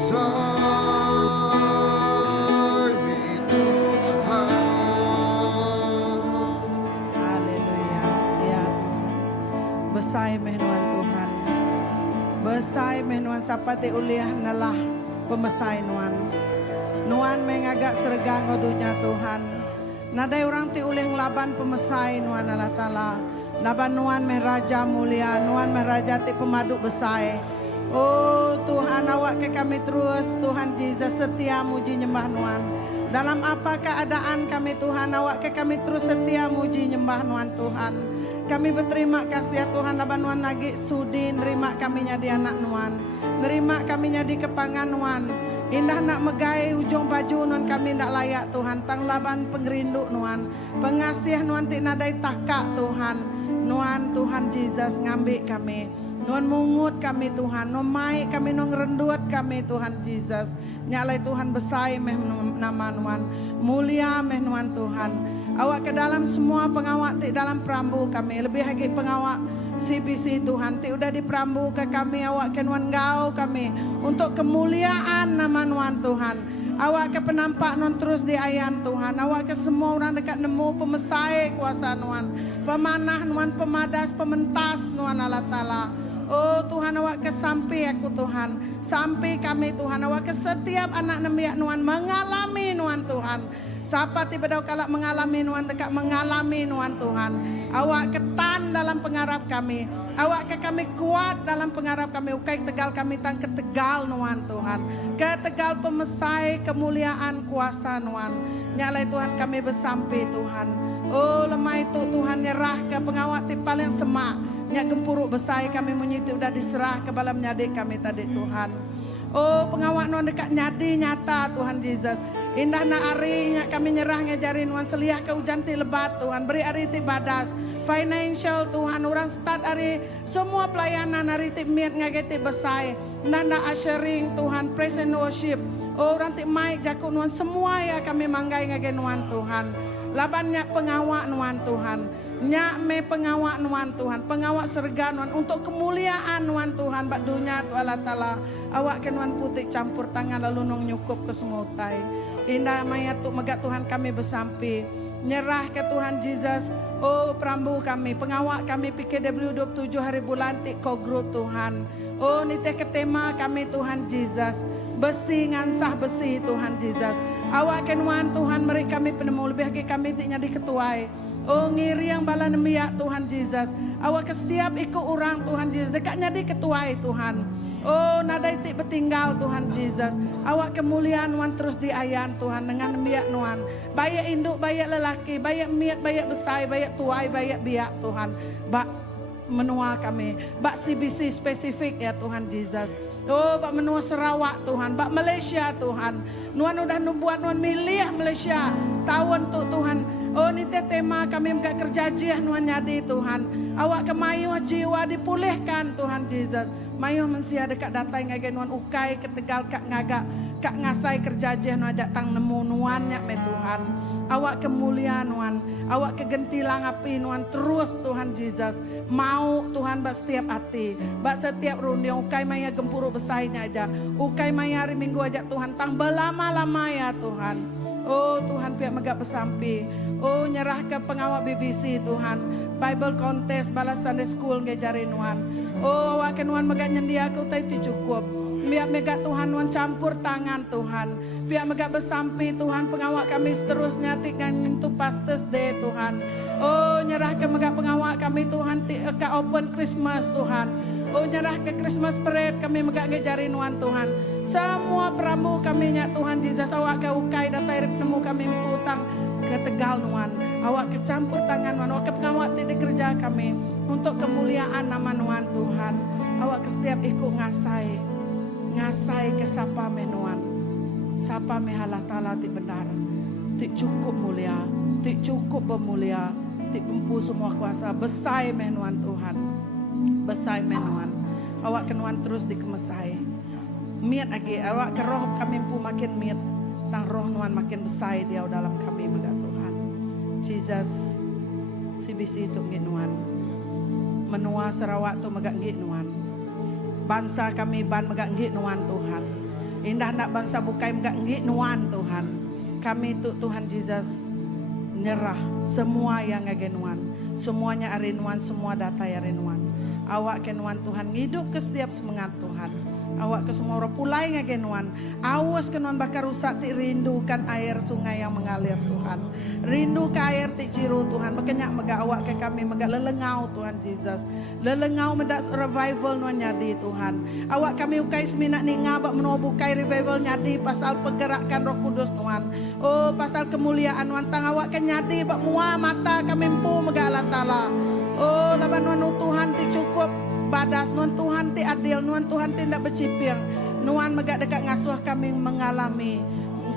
beside me Tuhan. Haleluya. Ya Tuhan. Besai menuan Tuhan. Besai menuan sapati uliah nalah pemesai nuan. Nuan mengagak sergang odunya Tuhan. Nadai orang ti ulih ngelaban pemesai nuan Allah Ta'ala. Naban nuan meh raja mulia. Nuan meh raja ti pemaduk besai. Oh Tuhan, awak ke kami terus Tuhan Yesus setia muji nyembah nuan. Dalam apa keadaan kami Tuhan, awak ke kami terus setia muji nyembah nuan Tuhan. Kami berterima kasih ya Tuhan, naban nuan lagi sudi nerima kami jadi anak nuan. Nerima kami jadi kepangan nuan. Indah nak megai ujung baju nuan kami nak layak Tuhan. Tang laban pengerindu nuan. Pengasih nuan ti nadai takak Tuhan. Nuan Tuhan Yesus ngambil kami. Nuan mungut kami Tuhan, nuan mai kami, nuan ngerendut kami Tuhan Yesus. Nyalai Tuhan besai meh nama nuan, mulia meh nuan Tuhan. Awak ke dalam semua pengawak ti dalam perambu kami, lebih lagi pengawak CBC Tuhan ti udah di perambu ke kami, awak ke nuan gau kami untuk kemuliaan nama nuan Tuhan. Awak ke penampak nuan terus di ayan Tuhan. Awak ke semua orang dekat nemu pemesai kuasa nuan, pemanah nuan, pemadas, pementas nuan Allah Ta'ala. Oh Tuhan, awak ke sampai aku Tuhan, sampai kami Tuhan, awak ke setiap anak nemiak nuan mengalami nuan Tuhan. Siapa tiba dau kalak mengalami nuan dekat mengalami nuan Tuhan. Awak ketan dalam pengharap kami, awak ke kami kuat dalam pengharap kami. Ukai tegal kami tang ke tegal nuan Tuhan, ke tegal pemesai kemuliaan kuasa nuan. Nyalai Tuhan kami bersampai Tuhan. Oh lemah itu Tuhan nyerah ke pengawak ti paling semak. Nyak gempuruk besai kami menyiti udah diserah ke balam nyadik kami tadi Tuhan. Oh pengawak nuan dekat nyadi nyata Tuhan Yesus. Indah na ari nyak kami nyerah ngejari nuan seliah ke hujan ti lebat Tuhan. Beri ari ti badas. Financial Tuhan, orang start hari semua pelayanan hari ti miat ngageti besai. Nanda ushering Tuhan, praise and worship. Oh orang ti mic jakuk nuan semua ya kami manggai ngage nuan Tuhan. Labannya pengawak nuan Tuhan. Nyak me pengawak nuan Tuhan, pengawak serga nuan untuk kemuliaan nuan Tuhan bak dunia tu Allah Ta'ala. Awak ke nuan putih campur tangan lalu nong nyukup ke semua utai. Indah maya tu megat Tuhan kami bersampai. Nyerah ke Tuhan Yesus. Oh perambu kami, pengawak kami PKW 27 hari bulan ti kogru Tuhan. Oh nite ke tema kami Tuhan Yesus. Besi ngansah besi Tuhan Yesus. Awak ke nuan Tuhan meri kami penemu lebih lagi kami ti nyadi ketuai. Oh ngiri yang bala nemiak Tuhan Yesus. Awak ke setiap ikut orang Tuhan Yesus dekatnya di ketuai Tuhan. Oh nadai tik bertinggal Tuhan Yesus. Awak kemuliaan nuan terus di ayan Tuhan dengan nemiak nuan. Bayak induk, bayak lelaki, bayak miat, bayak besai, bayak tuai, bayak biak Tuhan. Bak menua kami, bak CBC spesifik ya Tuhan Yesus. Oh bak menua Sarawak Tuhan, bak Malaysia Tuhan. Nuan udah nubuat nuan milih Malaysia tahun tu Tuhan. Oh ni tema kami mengak kerja jiah nuan nyadi Tuhan. Awak kemayuh jiwa dipulihkan Tuhan Yesus. Mayuh mensia dekat datang ngage nuan ukai ketegal kak ngagak kak ngasai kerja jiah nuan datang nemu nuan nyak me Tuhan. Awak kemuliaan nuan, awak kegentilang api nuan terus Tuhan Yesus. Mau Tuhan bak setiap hati, bak setiap rundi ukai maya gempuru besainya aja. Ukai maya hari Minggu aja Tuhan tang belama-lama ya Tuhan. Oh Tuhan pihak megak bersampi. Oh nyerah ke pengawak BVC Tuhan. Bible contest balas Sunday school ngejari nuan. Oh awak ke nuan megak nyendia aku itu cukup. Pihak megak Tuhan nuan campur tangan Tuhan. Pihak megak bersampi Tuhan pengawak kami seterusnya dengan itu Pastors Day Tuhan. Oh nyerah ke megak pengawak kami Tuhan ke open Christmas Tuhan. Oh nyerah ke Christmas parade kami megak ngejari nuan Tuhan. Semua perambu kami nyak Tuhan Yesus. Awak ke ukai datai temu kami putang ke Tegal nuan. Awak ke campur tangan nuan. Awak ke pengawak tidik kerja kami untuk kemuliaan nama nuan Tuhan. Awak ke setiap ikut ngasai ke sapa menuan. Sapa me Allah Ta'ala ti benar. Ti cukup mulia, ti cukup bermulia, ti pempu semua kuasa. Besai menuan Tuhan. Besai menuan. Awak kenuan terus dikemesai. Miat lagi, awak ke roh kami pun makin miat. Tang roh nuan makin besai dia dalam kami megak Tuhan. Jesus, CBC itu ngit nuan. Menua Sarawak tu megak ngit nuan. Bangsa kami ban megak ngit nuan Tuhan. Indah nak bangsa bukai enggak ngik nuan Tuhan. Kami tu Tuhan Yesus nyerah semua yang ngagenuan, semuanya arinuan, semua data arinuan. Awak kenuan Tuhan hidup ke setiap semangat Tuhan. Awak ke semua orang pulai ngagenuan. Awas kenuan bakar rusak ti rindukan air sungai yang mengalir Tuhan. Rindu ke air ti ciru Tuhan. Bekenyak mega awak ke kami mega lelengau Tuhan Yesus. Lelengau mendak revival nuan nyadi Tuhan. Awak kami ukai seminat ni ngabak menua bukai revival nyadi pasal pergerakan Roh Kudus Tuhan. Oh pasal kemuliaan nuan tang awak ke nyadi bak mua mata kami empu mega Allah Taala. Oh laban nuan Tuhan ti cukup badas, nuan Tuhan ti adil, nuan Tuhan ti tidak bercipiang. Nuan megak dekat ngasuh kami mengalami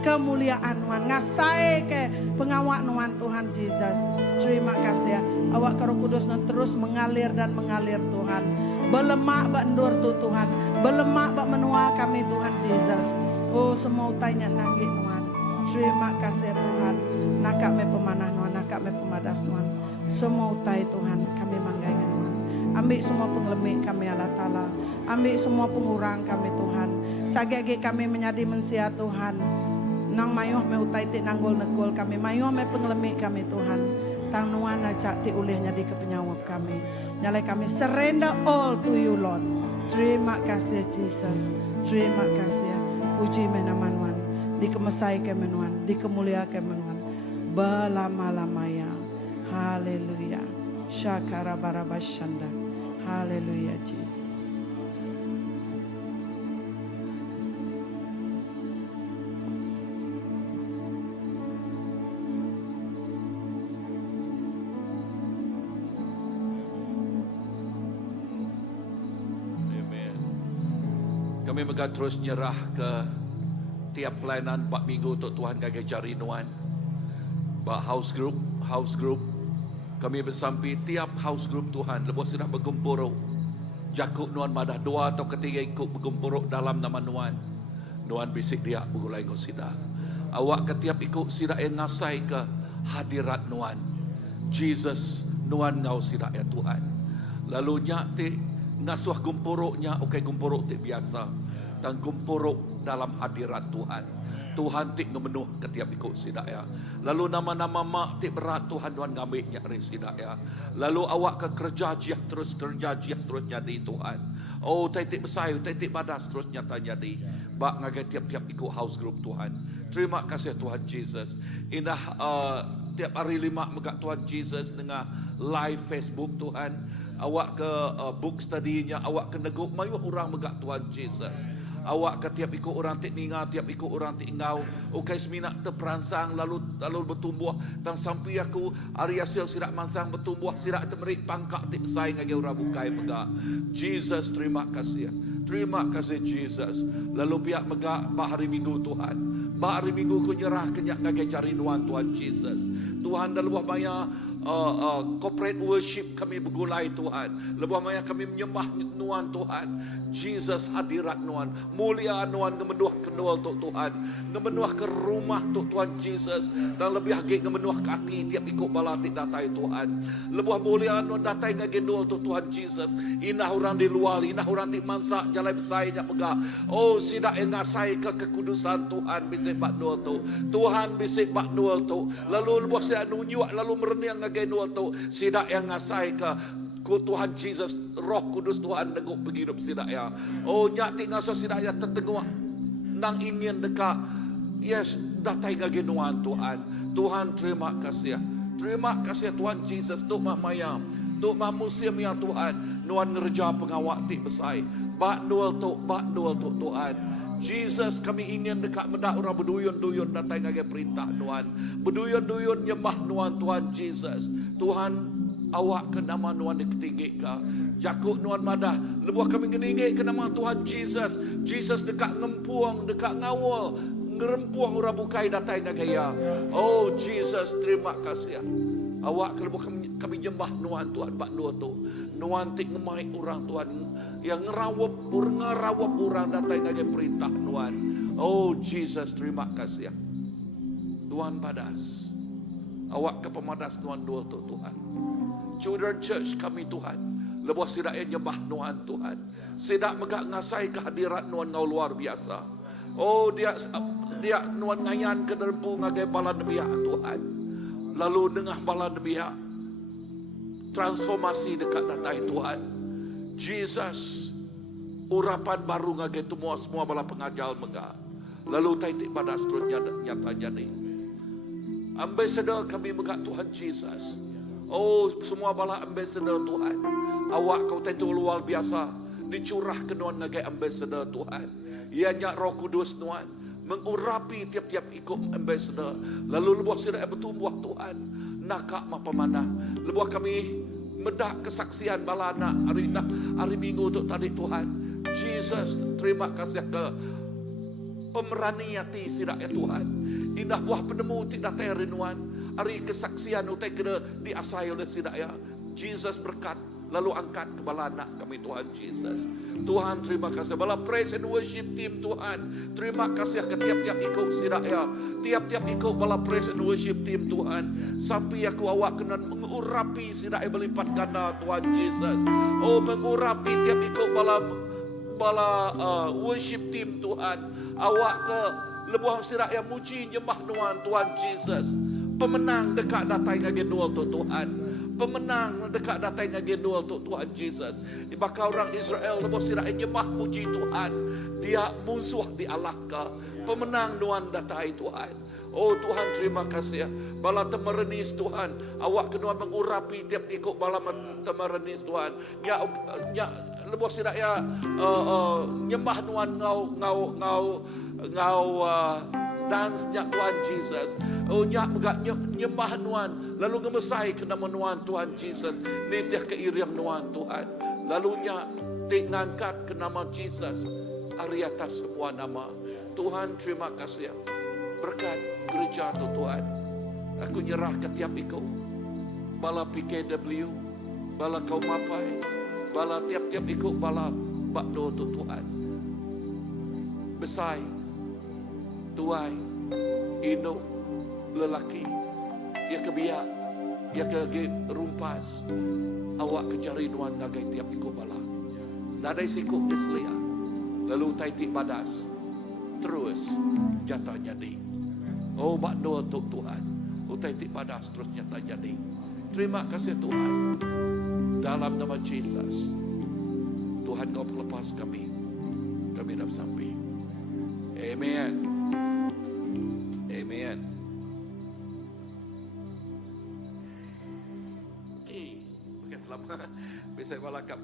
kemuliaan nuan. Ngasai ke pengawak nuan Tuhan Yesus. Terima kasih ya. Awak ke Roh Kudus nuan terus mengalir dan mengalir Tuhan. Belemak bak endur tu Tuhan. Belemak bak menua kami Tuhan Yesus. Oh semua utainya nanggit nuan. Terima kasih Tuhan. Nakak me pemanah nuan, nakak me pemadas nuan. Semua utai Tuhan kami manggai nuan. Ambil semua penglemik kami Allah Ta'ala. Ambil semua pengurang kami Tuhan. Sagagi kami menjadi mensia Tuhan. Nang mayuh me utai ti nanggul nekul kami. Mayuh me penglemik kami Tuhan. Tang nuan acak ti ulihnya di kepenyawab kami. Nyalai kami surrender all to you Lord. Terima kasih Jesus. Terima kasih. Puji nama nuan. Dikemesai ke menuan. Dikemulia ke menuan. Belama-lamanya. Haleluya. Syakara barabashanda. Hallelujah, Jesus. Amen. Kami megah terus nyerah ke tiap pelayanan 4 minggu untuk Tuhan gagai jari nuan. Bak house group. Kami bersampi tiap house group Tuhan. Lepas sudah berkumpuruk. Jakuk nuan madah 2 atau ketiga ikut berkumpuruk dalam nama nuan. Nuan bisik dia bergulai ngau sida. Awak ketiap ikut sida yang ngasai ke hadirat nuan. Jesus nuan ngau sida ya Tuhan. Lalu nyak ti ngasuh kumpuruknya. Okay kumpuruk ti biasa. Dan kumpuruk dalam hadirat Tuhan. Tuhan tik ngemenuh ketiap ikut sidak ya. Lalu nama-nama mak tik berat Tuhan ngambilnya dari sidak ya. Lalu awak ke kerja jiah terus jadi Tuhan. Oh tik besayu, tik badas terus nyata jadi. Bak ngagai tiap-tiap ikut house group Tuhan. Terima kasih Tuhan Jesus. Indah tiap hari 5 megak Tuhan Jesus dengan live Facebook Tuhan. Awak ke book study-nya, awak ke neguk mayuh orang megak Tuhan Jesus. Awak ke tiap ikut orang tik ninga, tiap ikut orang tik ingau. Ukai seminak terperansang lalu bertumbuh. Dan sampai aku hari hasil sirak mansang bertumbuh. Sirak temerik pangkak tik besai ngagi orang bukai megak. Jesus terima kasih. Terima kasih Jesus. Lalu pihak megak bak hari Minggu Tuhan. Bak hari Minggu ku nyerah kenyak ngagi cari nuan Tuhan Jesus. Tuhan dah luah maya corporate worship kami bergulai Tuhan. Lebuh maya kami menyembah nuan Tuhan. Jesus hadirat nuan. Mulia nuan ngemenuh kenal tok Tuhan. Ngemenuh ke rumah tok Tuhan Jesus. Dan lebih lagi ngemenuh ke hati tiap ikut balatik datai Tuhan. Lebuh mulia nuan datai ngagendol tok Tuhan Jesus. Inah orang di luar, inah orang di mansak jalan besainya megah. Oh sidak engasai ke kekudusan Tuhan bisik bak nual tu. Tuhan bisik bak nual tu. Lalu lebuh saya nunyuk lalu mereniang ngagendol tu. Sidak yang ngasai ke Tuhan Jesus, Roh Kudus Tuhan neguk berhidup sidak ya. Oh nyak tinggal so sidak ya tertengok nang ingin dekat. Yes, datai ngagenuan Tuhan. Tuhan terima kasih. Terima kasih Tuhan Jesus tuk mak maya. Tuk mak musim ya Tuhan. Nuan ngerja pengawak tik besai. Bak nual tuk Tuhan. Jesus kami ingin dekat medak orang berduyun-duyun datai ngage perintah Nuan. Berduyun-duyun nyembah Nuan Tuhan Jesus. Tuhan awak ke nama nuan diketinggi ka. Jakuk nuan madah. Lebuh kami keninggi ke nama Tuhan Jesus. Jesus dekat ngempuang, dekat ngawal. Ngerempuang orang bukai datai ngagaya. Oh Jesus terima kasih. Awak ke lebuh kami nyembah nuan Tuhan bak nuan tu. Nuan tik ngemai orang Tuhan. Yang ngerawap orang datai ngagaya perintah nuan. Oh Jesus terima kasih. Tuhan padas. Awak ke pemadas nuan dua tu Tuhan. Children Church kami Tuhan. Lebuh sidak yang nyembah nuan Tuhan. Sidak megak ngasai kehadirat nuan ngau luar biasa. Oh, dia nuan ngayan ke derempu ngagai bala nabia Tuhan. Lalu dengah bala nabia transformasi dekat datai Tuhan. Jesus, urapan baru ngagai semua bala pengagal mega. Lalu taitik pada seterusnya nyatanya ni. Ambassador kami mega Tuhan Jesus. Oh, semua bala ambassador Tuhan. Awak kau tentu luar biasa. Dicurah ke nuan ngagai ambassador Tuhan. Ianya Roh Kudus nuan mengurapi tiap-tiap ikut ambassador. Lalu lebuh sirah bertumbuh Tuhan. Nakak mapa mana. Lebuh kami medak kesaksian bala anak hari Minggu untuk tadi Tuhan. Jesus, terima kasih ke pemerani hati sirah ya Tuhan. Indah buah penemu tidak terinuan. Hari kesaksian utai kena diasai oleh sirah ya. Jesus berkat. Lalu angkat kepala anak kami Tuhan Jesus. Tuhan terima kasih. Bala praise and worship team Tuhan. Terima kasih ke tiap-tiap ikut siraya. Tiap-tiap ikut bala praise and worship team Tuhan. Sampai aku awak kena mengurapi siraya berlipat ganda Tuhan Jesus. Oh, mengurapi tiap ikut bala worship team Tuhan. Awak ke lebuh siraya muji nyembah nuan Tuhan Jesus. Pemenang dekat datai ngage dual tu Tuhan. Pemenang dekat datang ngage dual tu Tuhan Jesus. Bakal orang Israel lepas sirai nyembah muji Tuhan. Dia musuh di Allah ka. Pemenang nuan datai Tuhan. Oh Tuhan terima kasih. Bala temerenis Tuhan. Awak kenuan mengurapi tiap tikuk bala temerenis Tuhan. Nya lepas sirai nyembah nuan ngau dance nyak Tuhan Jesus. Oh nyak nyembah nuan. Lalu ngemesai ke nama nuan Tuhan Jesus. Nitih ke iriang nuan Tuhan. Lalu nyak tik ngangkat ke nama Jesus. Ari atas semua nama. Tuhan terima kasih. Berkat gereja tu Tuhan. Aku nyerah ke tiap ikut. Bala PKW. Bala kaum mapai. Bala tiap-tiap ikut bala bakdo tu Tuhan. Besai. Tuai, induk, lelaki, ia kebiak, ia ke rumpas, awak kecari nuan ngagai tiap ikut bala. Nadai sikuk dislia, lalu taitik badas, terus jatah jadi. Oh bakdo untuk Tuhan, taitik badas terus jatah jadi. Terima kasih Tuhan, dalam nama Jesus, Tuhan kau pelepas kami dah sampai. Amen. Amen. Pakai selama. Bisa balakap.